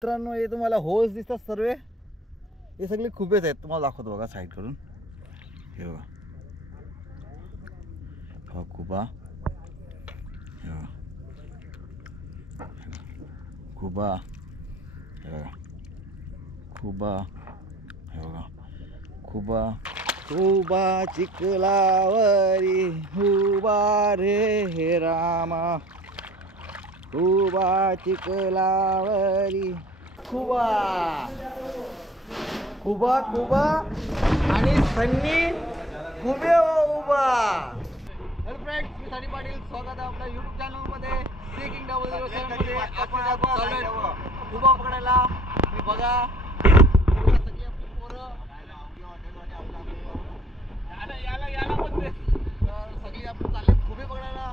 मित्रांनो हे तुम्हाला होल्स दिसतात सर्व, हे सगळे खुबेच आहेत. तुम्हाला दाखवतो बघा साईड करून. हे बघा हा खुबा, हे बघा खुबा, हे बघा खुबा, हे बघा खुबा. खुबा चिखलावरी उभा रे हे रामा, खुबा चिखलावरी. खुबा खुबा खुबा आणि सन्नी खुबे उभा. हॅलो फ्रेंड्स, मी सनी पाटील, स्वागत आहे आपल्या यूट्यूब चॅनलमध्ये सिकिंग 007 मध्ये. आपण चाललोय खुबा पकडायला. मी बघा सगळी आपली पोरं सगळी आपण चालले खुबे पकडायला.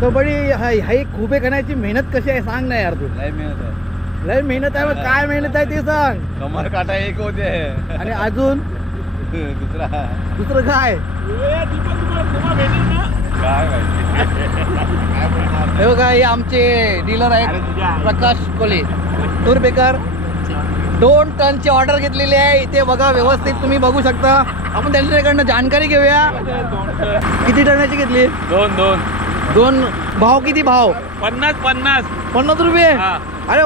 तर बडी हाई खुबे खाण्याची मेहनत कशी आहे सांग ना यार तू. लय मेहनत आहे, लय मेहनत आहे. मग काय मेहनत आहे ते सांग. कमर काटा एक होते आणि अजून दुसरं काय? काय हे बघा हे आमचे डीलर आहेत प्रकाश कोले टूरबेकर. 2 टनची ऑर्डर घेतलेली आहे इथे बघा व्यवस्थित तुम्ही बघू शकता. आपण त्यांच्याकडनं जानकारी घेऊया. किती टनाची घेतली? 2 भाव किती भाव? 50 रुपये. अरे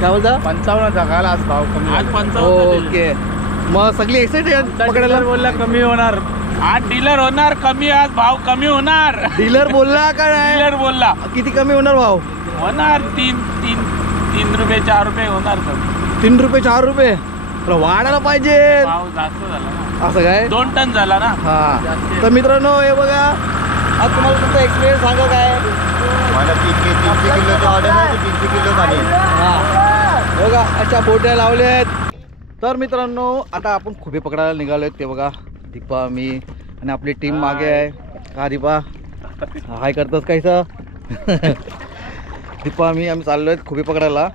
काय बोलता? 55 जगाला आज भाव कमी. आज 55. ओके मग सगळी एक्साइटेड पकडायला. बोलला कमी होणार, आज डीलर होणार कमी, आज भाव कमी होणार. डीलर बोलला का नाही? डीलर बोलला किती कमी होणार भाव? होणार 3 रुपये 4 रुपये होणार कमी. 3 रुपये 4 रुपये वाढायला पाहिजे. भाव जास्त झाला ना, असं काय? 2 टन झाला ना. हा तर मित्रांनो हे बघा, आज तुम्हाला तुमचा एक्सपिरियन्स सांगा काय. मला 300 किलोची ऑर्डर आहे, 300 किलो खाली. हा बघा अशा बोट्या लावल्यात. तर मित्रांनो आता आपण खुबे पकडायला निघालोय. ते बघा दीपा, मी आणि आपली टीम मागे आहे. का दीपा हाय करतोस कायचं? दीपा मी आम्ही चाललोय खुबे पकडायला.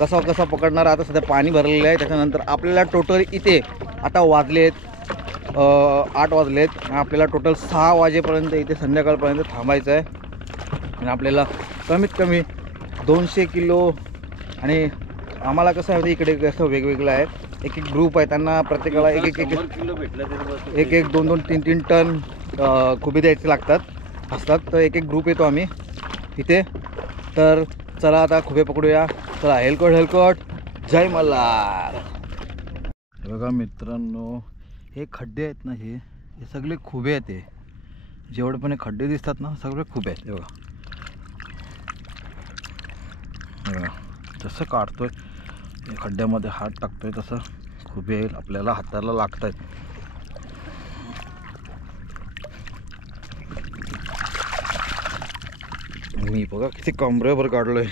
कसा पकडणार आता सध्या पाणी भरलेलं आहे. त्याच्यानंतर आपल्याला टोटल इथे आता वाजलेत 8 वाजलेत. आपल्याला टोटल 6 वाजेपर्यंत इथे संध्याकाळपर्यंत थांबायचं आहे. आणि आपल्याला कमीत कमी 200 किलो. आणि आम्हाला कसं आहे इकडे कसं वेगवेगळं आहे. एक ग्रुप आहे, त्यांना प्रत्येकाला एक किलो भेटलं तरी 2 3 टन खुबे द्यायचे असतात. तर एक ग्रुप येतो आम्ही इथे. तर चला आता खुबे पकडूया. चला हेलकोट जय मल्हार. हे बघा मित्रांनो हे खड्डे आहेत ना, हे सगळे खुबे आहेत. हे जेवढे पण हे खड्डे दिसतात ना सगळे खुबे आहेत. हे बघा जसं काढतोय खड्ड्यामध्ये हात टाकतोय तसं खुबे आपल्याला हाताला लागत आहेत. मी बघा किती कमरेवर काढलोय.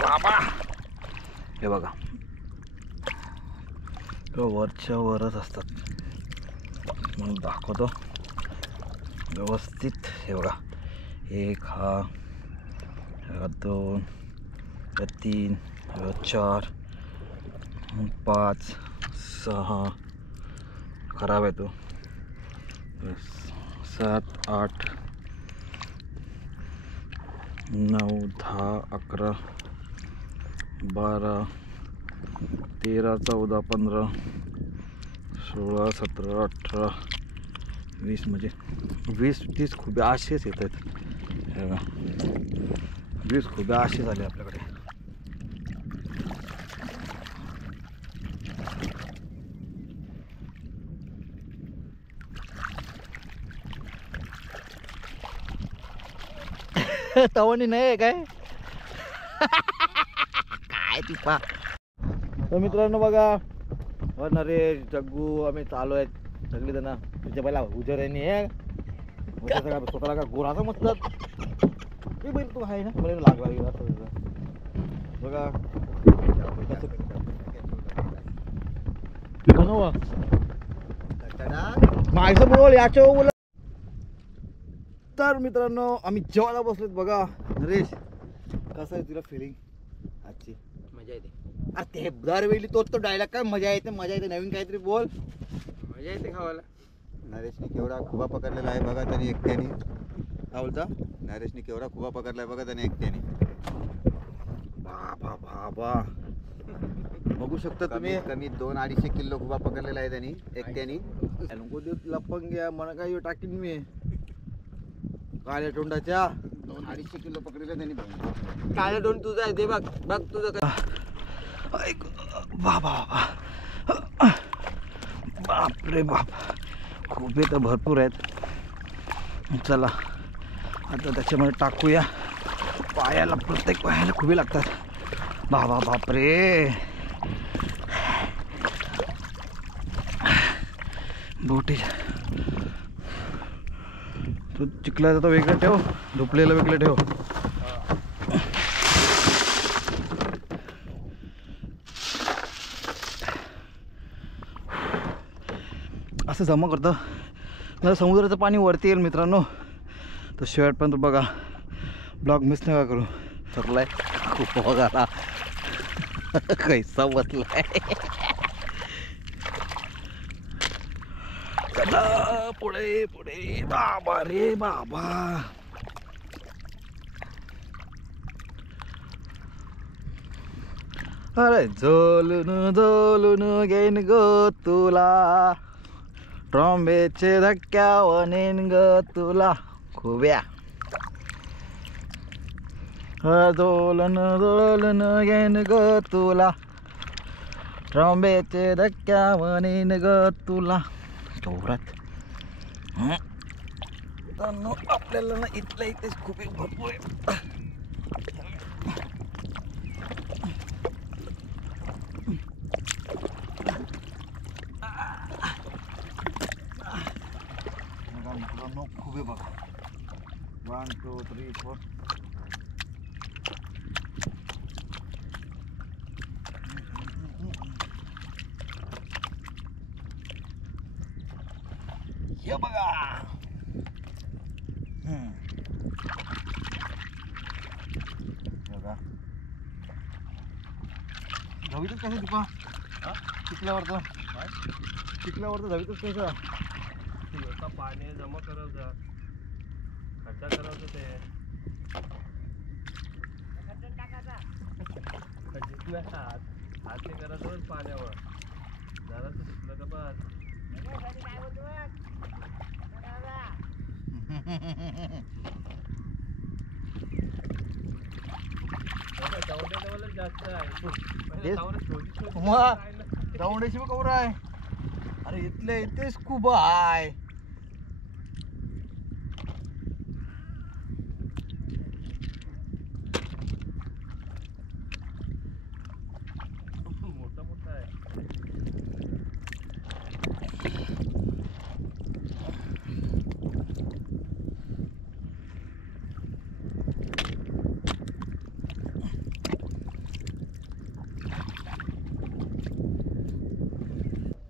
बाबा हे बघा वरच्या वरच असतात. म्हणून दाखवतो व्यवस्थित. हे बघा 1 हा 2 3 4 5 6 खराब आहे तो 7 8 9 10 11 12 13 14 15 16 17 18 20 म्हणजे 20-30 खुबे असेच येत आहेत. 20 खुबे असे झाले आपल्याकडे. तवणी नाही काय काय टिपा. तर मित्रांनो बघा नरेश जग्गू आम्ही चालू आहेत सगळी जण. त्याच्या पहिला उजऱ्याने स्वतःला का गोराचा मस्त ते बैल तू आहे ना मला लागला असं बघा कसं ना मागचं बोल याच्या बोल. तर मित्रांनो आम्ही जेवायला बसलोत बघा. नरेश कसं आहे तुला फिलिंग आजची? मजा येते. अरे ते दरवेळी तोच तो डायलॉग काय मजा येते मजा येते नवीन काहीतरी बोल. मजा येते खावायला. नरेशने केवढा खुबा पकडलेला आहे बघा त्याने एकट्याने. काय बोलता? नरेशने केवढा खुबा पकडलाय बघा त्याने एकट्याने. बाबा बाबा बघू शकता तुम्ही. कमी 2-250 किलो खुबा पकडलेला आहे त्यांनी एकट्याने. लपंग घ्या मला काय टाकीन मी काळ्या तोंडाच्या. 2-250 किलो पकडलेला त्यांनी. काळं दोन तुझं आहे ते बघ बघ तुझं ऐक बाबा बाबा बाप रे बाप खुबे तर भरपूर आहेत. चला आता त्याच्यामध्ये टाकूया. पायाला प्रत्येक पायाला खुबे लागतात. बाबा बाप रे बोटी. तू चिखलाचा तर वेगळं ठेव धुपलेलं वेगळं ठेव. असं जमा करतं मला. समुद्राचं पाणी वरती येईल मित्रांनो. तर शेवटपर्यंत बघा ब्लॉग मिस नका करू. सरलाय खूप बघाला कैसा बसलाय. चला पुढे पुढे बाबा रे बाबा. अरे झोलून घेईन ग तुला ट्रॉम्बेचे धक्क्यावनेन ग तुला खुब्या. झोलून घेईन ग तुला ट्रॉम्बेचे धक्क्यावनेन ग तुला. जोरात आपल्याला ना इथल्या इथेच खूप भरपूर आहे. मित्रांनो खूप बघा 1 2 3 4. हे बघा बघा धावीतच कसं तुका चिखल्यावरचं धावीतच कसं पाणी जमा करायचं खड्डा करायचं ते हात ते करायचं पाण्यावर जरा सुटलं का बस. जास्त आहे दौंडेशी कवर आहे. अरे इथले इथेच खूप आहे. मोठा मोठा आहे.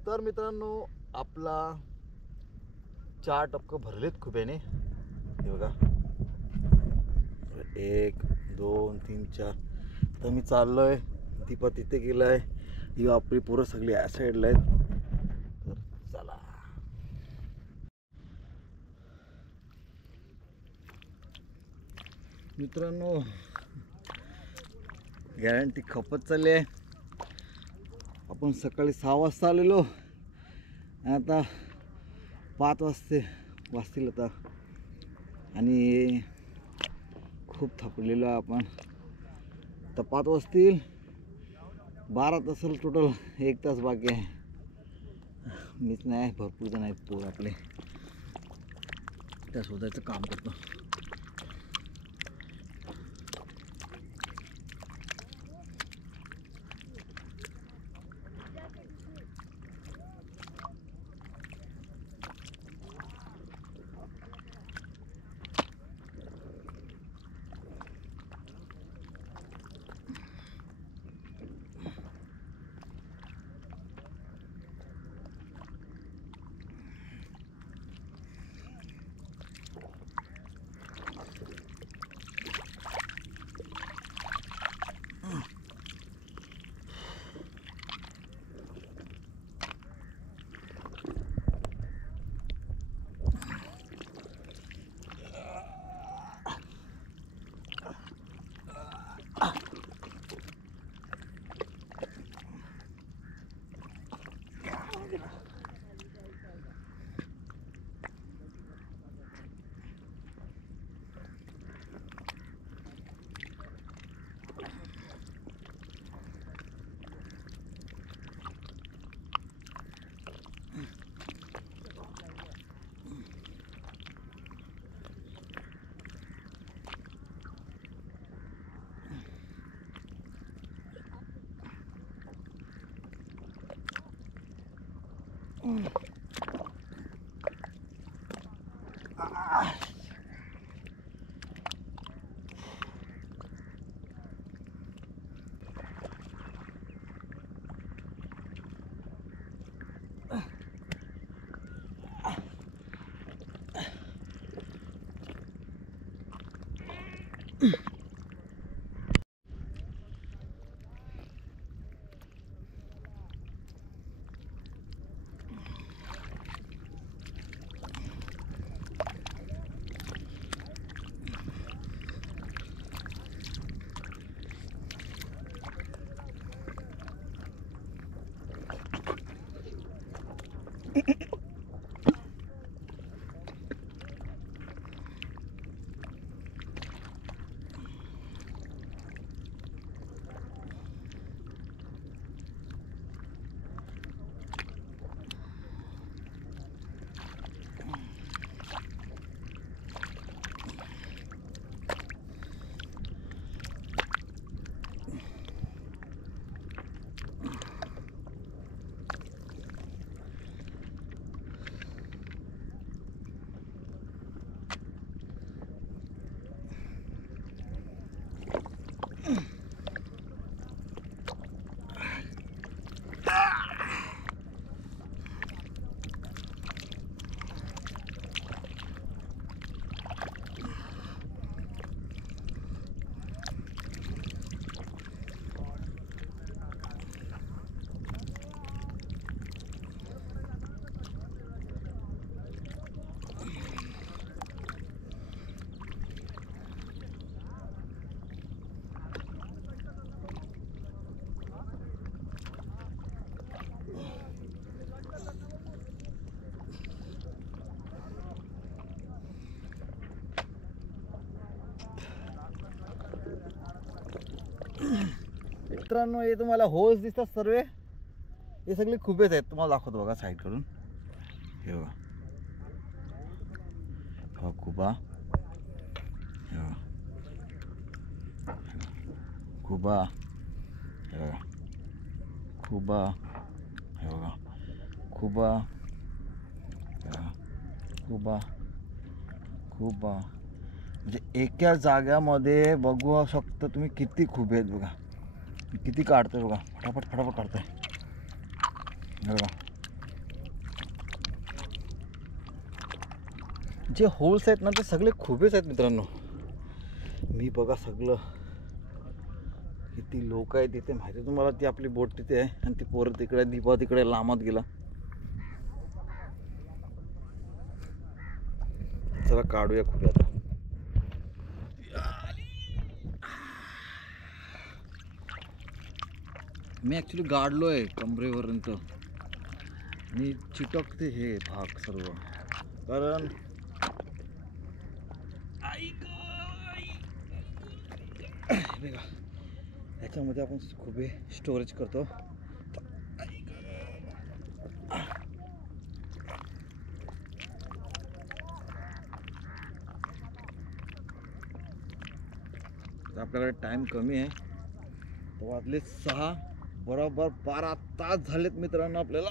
तर मित्रांनो आपला 4 टपकं भरलेत खुब्याने. हे बघा 1 2 3 4. तर मी चाललोय दीपा तिथे गेलाय. ही आपली पोरं सगळी या साईडला आहेत. तर चला मित्रांनो गॅरंटी खपत चालली आहे. आपण सकाळी 6 वाजता आलेलो आता 5 वाजतील आता. आणि खूप थकलेलो आपण. तर 5 वाजतील 12 तासाला टोटल 1 तास बाकी आहे. मीच नाही भरपूर जण आहेत पोर आपले त्या शोधायचं काम करतो. मित्रांनो, हे तुम्हाला होल्स दिसतात सर्व, हे सगळे खुबेच आहेत. तुम्हाला दाखवतो बघा साईड करून. हे बघा, हा खुबा, हे बघा खुबा, हे बघा खुबा, हे बघा खुबा, हे बघा खुबा, खुबा. म्हणजे एका जाग्यामध्ये बघू शकता तुम्ही किती खुबे आहेत. बघा किती काढतोय बघा, फटाफट फटाफट काढतोय. हे बघा, जे होल्स आहेत ना ते सगळे खुबेच आहेत मित्रांनो. मी बघा सगळं किती लोक आहेत तिथे माहिती आहे तुम्हाला. ती आपली बोट तिथे आहे आणि ती पोरं तिकडे, दीपा तिकडे लांबत गेला. चला काढूया खुबे आता. मी ॲक्च्युली गाडलो आहे कमरेपर्यंत आणि चिटकते हे भाग सर्व, कारण बघा ह्याच्यामध्ये आपण खुबे स्टोरेज करतो. आपल्याकडे टाइम कमी आहे, तर वाजले 6, बरोबर 12 तास झालेत मित्रांनो आपल्याला.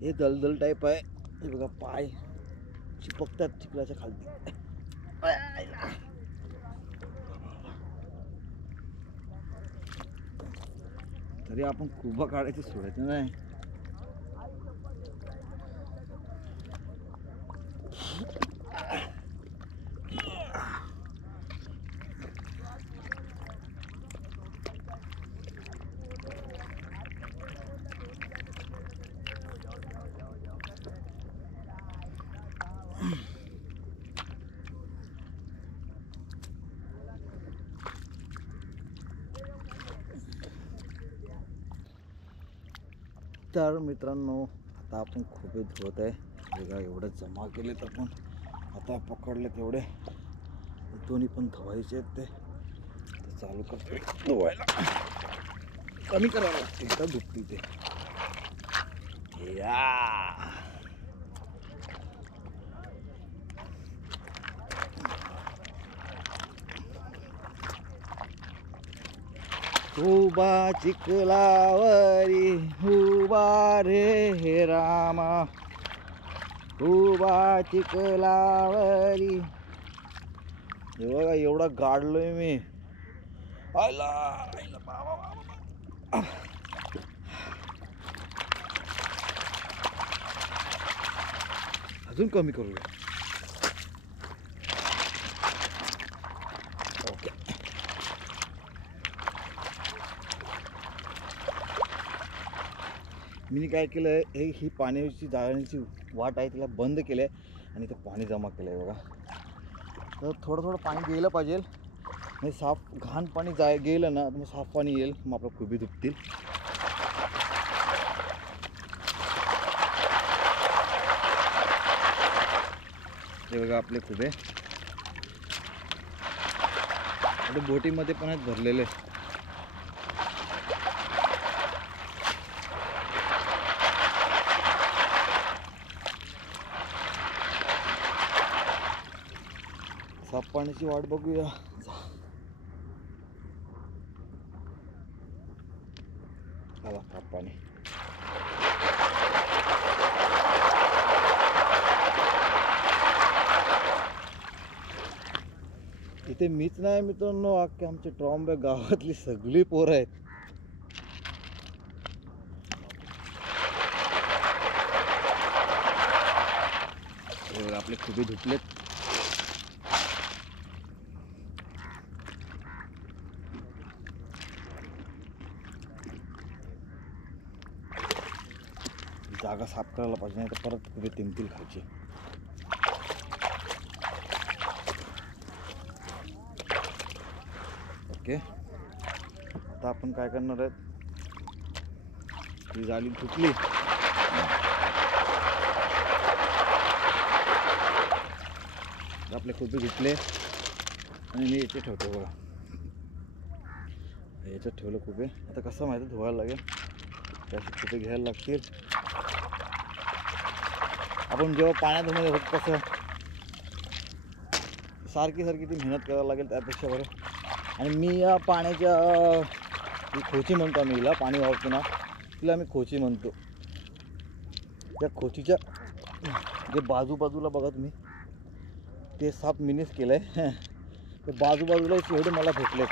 हे दलदल टाईप आहे. हे बघा पाय चिपकतात चिखलाच्या खालती. तरी आपण खुबा काढायचं सोडायचं नाही. तर मित्रांनो, आता आपण खुबे धुवत आहे. बघा एवढे जमा केलेत आपण, आता पकडले तेवढे दोन्ही पण धुवायचे आहेत. ते चालू करतो धुवायला. कमी करावं लागते, तर धुपती ते. या उभा चिखलावरी उभा रे हे रामा उभा चिखलावरी. हे बघा एवढा गाडलोय मी. आयला आयला बाबा बाबा. अजून कमी करूया. ओके. मी काय केलं आहे, ही पाण्याची जाण्याची वाट आहे तिला बंद केलं आहे आणि ते पाणी जमा केलं आहे बघा. तर थोडं थोडं पाणी गेलं पाहिजे. म्हणजे साफ घाण पाणी गेलं ना तर मग साफ पाणी येईल, मग आपलं खुबी धुपतील. हे बघा आपले खुबे आता बोटीमध्ये पण आहेत भरलेले. साफ पाण्याची वाट बघूया. आला साफ पाणी. इथे मीच नाही मित्रांनो, अख्खे आमचे ट्रॉम्बे गावातली सगळी पोरं आहेत. आपले खुबे धुतलेत. जागा साफ करायला पाहिजे, नाही तर परत खुबे तिंपतील खायचे. ओके. आता आपण काय करणार आहेत, ही जाळी तुटली. आपले खुबे घेतले आणि मी याचे ठेवतो बघा. याच्यात ठेवलं खुबे. आता कसं माहिती धुवायला लागेल, त्याचे खुबे घ्यायला लागतील. आपण जेव्हा पाण्यामध्ये होत कसं सारखी सारखी ती मेहनत करायला लागेल त्यापेक्षा बरं. आणि मी या पाण्याच्या ही खोची म्हणतो आम्ही हिला, पाणी वाहतो ना तिला आम्ही खोची म्हणतो. त्या खोचीच्या जे बाजूबाजूला बघा तुम्ही, ते साफ मिनीच केलं आहे. ते बाजूबाजूला एवढे मला भेटलेत.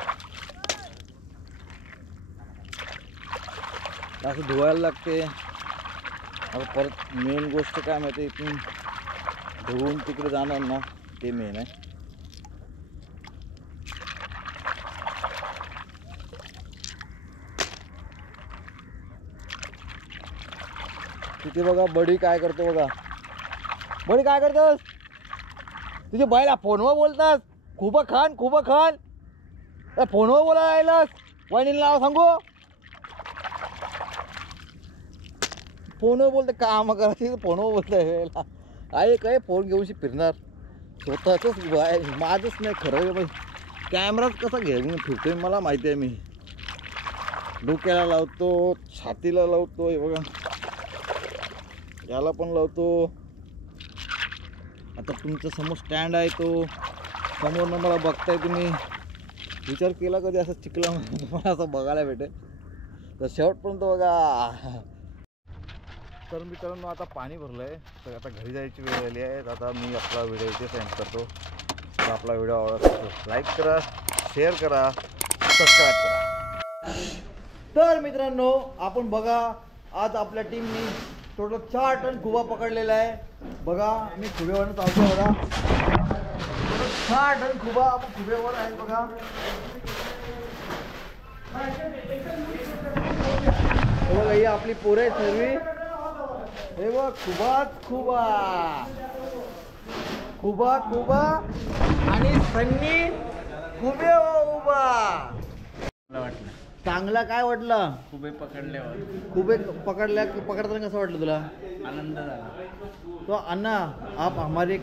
असं धुवायला लागते. आता परत मेन गोष्ट काय माहिती, इथून धुवून तिकडे जाणार ना, ते मेन आहे. तिथे बघा बडी काय करतो बघा. बडी काय करतोस? तुझे बायला फोनवर बोलतास, खूप खान खूप खान. फोनवर बोलायला राहिलास, वहिनीला नाव सांगू. फोनवर बोलते काम करायची, फोनवर बोलतोय. आहे काय फोन घेऊनशी फिरणार स्वतःच बाय, माझंच नाही खरं बाई. कॅमेराच कसा घेऊन फिरतोय मला माहिती आहे. मी डोक्याला लावतो, छातीला लावतो, हे बघा याला पण लावतो. आता तुमच्या समोर स्टँड आहे, तो समोरनं मला बघताय तुम्ही. विचार केला कधी असं चिखला मला असं बघायला भेटेल तर शेवटपर्यंत बघा. तर मित्रांनो आता पाणी भरलं आहे, तर आता घरी जायची वेळ आली आहे. आता मी आपला व्हिडिओ इथे सेंड करतो. तर आपला व्हिडिओ आवडला लाईक करा, शेअर करा, सबस्क्राईब करा. तर मित्रांनो आपण बघा, आज आपल्या टीमने टोटल 4 टन खुबा पकडलेला आहे. बघा मी खुब्यावरच चालतो बघा. 4 टन खुबा आपण खुब्यावर आहे बघा. बघा ही आपली पोरं आहे सर्वी. हे बघ खुबाच खुबा, खुबा खुबा आणि सन्नी खुबे उभा. मला वाटलं चांगला काय वाटलं? खूप पकडल्यावर खूप एक पकडताना कसं वाटलं तुला? आनंद झाला. तो अन्ना आप हमारे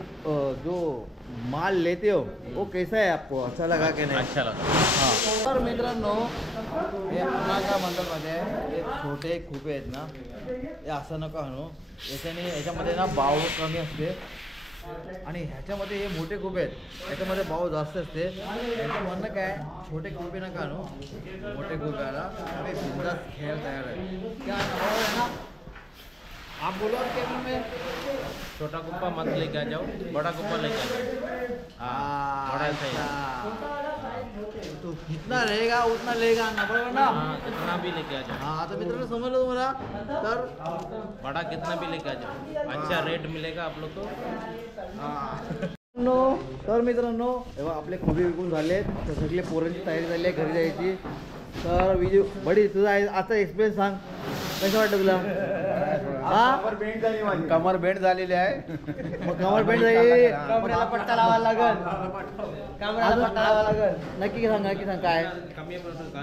जो माल लेते हो वो कैसा है आपको? अच्छा लगा की नाही? अच्छा लगा. हां. तर मित्रांनो हे अन्नाच्या मंडळमध्ये हे छोटे खुपे आहेत ना, हे असं नका आणू. याच्यामध्ये ना बाव कमी असते आणि ह्याच्यामध्ये हे मोठे खुपे आहेत, ह्याच्यामध्ये बाव जास्त असते. याचं म्हणणं काय, छोटे खुपे नका आणू, मोठे खुप्याला अरे बिंदास खेळ तयार आहे. क्या है ना, आप बोलो क्या में छोटा कुप्पा मत लेके आ जाओ, बड़ा कुप्पा लेके आ जाओ. हाँ, बड़ा सही है. तो जितना रहेगा उतना लेगा ना, बरोबर ना? हाँ, कितना भी लेके आ जाओ. हाँ आता मित्रांनो समजलं तुम्हाला. तर बड़ा कितना भी लेके आ जाओ, अच्छा रेट मिलेगा आप लोग को. तर मित्रांनो तेव्हा आपले खोबे विकून झाले, तर सगळे पोरांची तयारी झाली आहे घरी जायची. तर विजू बडी तुझा आता एक्सपिरियन्स सांग, कसं वाटतं तुला? हा कमर बेंड झालेली आहे. मग कमर बेंड झाली, कमरेला पट्टा लावायला लागल. कमरेला पट्टा लावायला लागल. नक्की सांग काय?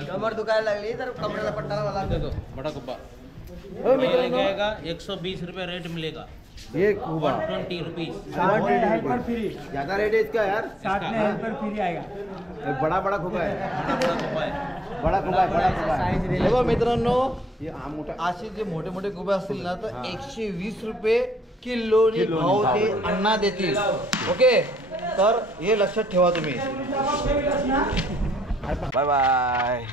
कमर दुखायला लागली तर कमरेला पट्टा लावायला लागल. देखो बड़ा कुप्पा हो ये मित्रांनो, लेके आएगा 120 रुपये रेट मिलेगा. हे खुबा 120 रुपीज. ज्यादा रेट है इसका यार. बड़ा बड़ा खुबा है. बड़ा कुप्पा है. बड़ा खुबा है, बड़ा खुबा है. तेव्हा मित्रांनो ये हा मोठा असे जे मोठे मोठे खुबे असतील ना, तर 120 रुपये किलोनी भाव ते अण्णा देतील. ओके, तर हे लक्षात ठेवा तुम्ही. Bye bye.